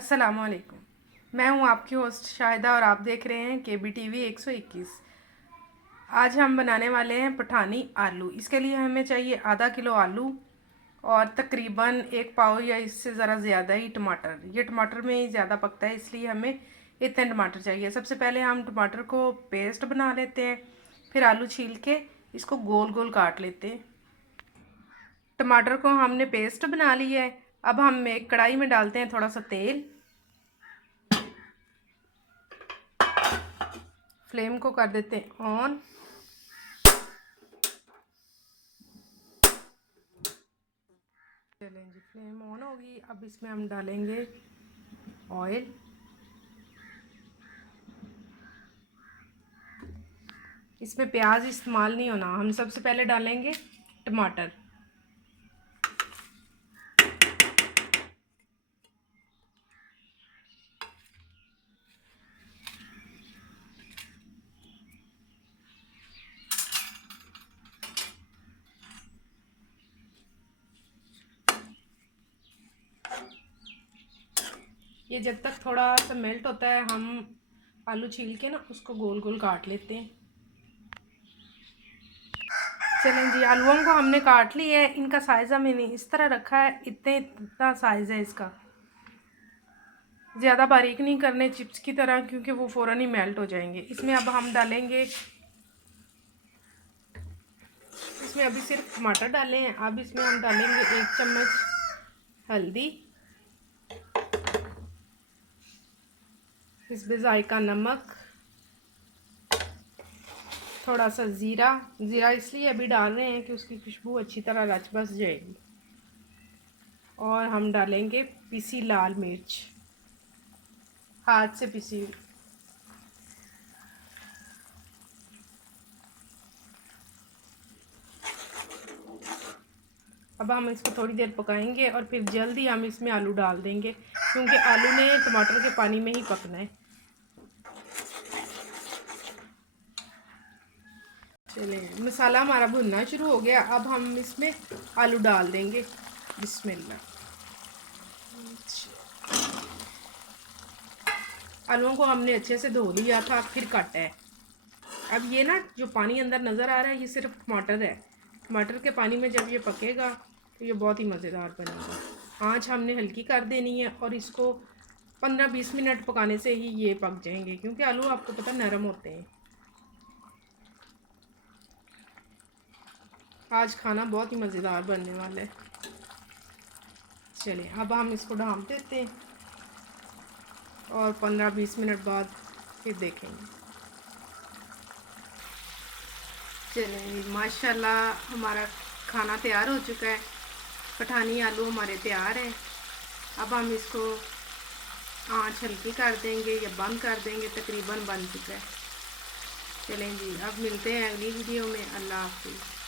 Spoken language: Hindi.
अस्सलामुअलैकुम। मैं हूं आपकी होस्ट शाहिदा और आप देख रहे हैं KBTV 121। आज हम बनाने वाले हैं पठानी आलू। इसके लिए हमें चाहिए आधा किलो आलू और तकरीबन 1 पाव या इससे ज़रा ज़्यादा ही टमाटर। ये टमाटर में ही ज़्यादा पकता है, इसलिए हमें इतने टमाटर चाहिए। सबसे पहले हम टमाटर को पेस्ट बना लेते हैं, फिर आलू छील के इसको गोल गोल काट लेते हैं। टमाटर को हमने पेस्ट बना लिया है। अब हम एक कढ़ाई में डालते हैं थोड़ा सा तेल। फ्लेम को कर देते हैं ऑन। चलें जी, फ्लेम ऑन होगी। अब इसमें हम डालेंगे ऑयल। इसमें प्याज इस्तेमाल नहीं होना। हम सबसे पहले डालेंगे टमाटर। ये जब तक थोड़ा सा मेल्ट होता है, हम आलू छील के ना उसको गोल गोल काट लेते हैं। चलें जी, आलूओं को हमने काट लिया है। इनका साइज़ हमने इस तरह रखा है, इतना साइज़ है इसका। ज़्यादा बारीक नहीं करने चिप्स की तरह, क्योंकि वो फ़ौरन ही मेल्ट हो जाएंगे। इसमें अब हम डालेंगे, इसमें अभी सिर्फ टमाटर डाले हैं। अब इसमें हम डालेंगे 1 चम्मच हल्दी, इसमें जायका नमक, थोड़ा सा ज़ीरा इसलिए अभी डाल रहे हैं कि उसकी खुशबू अच्छी तरह रच बस जाएगी। और हम डालेंगे पिसी लाल मिर्च, हाथ से पिसी। अब हम इसको थोड़ी देर पकाएंगे और फिर जल्दी हम इसमें आलू डाल देंगे, क्योंकि आलू ने टमाटर के पानी में ही पकना है। चलिए, मसाला हमारा भुनना शुरू हो गया। अब हम इसमें आलू डाल देंगे। बिस्मिल्लाह। आलूओं को हमने अच्छे से धो लिया था, फिर काटा है। अब ये ना जो पानी अंदर नज़र आ रहा है, ये सिर्फ टमाटर है। टमाटर के पानी में जब ये पकेगा तो ये बहुत ही मज़ेदार बनेगा। आँच हमने हल्की कर देनी है और इसको 15-20 मिनट पकाने से ही ये पक जाएंगे, क्योंकि आलू आपको पता नरम होते हैं। आज खाना बहुत ही मज़ेदार बनने वाला है। चलिए, अब हम इसको ढाँप देते हैं और 15-20 मिनट बाद फिर देखेंगे। चलिए, माशाल्लाह हमारा खाना तैयार हो चुका है। पठानी आलू हमारे तैयार हैं। अब हम इसको आँच हल्की कर देंगे या बंद कर देंगे। तकरीबन बन चुका है। चलें जी, अब मिलते हैं अगली वीडियो में। अल्लाह हाफिज़।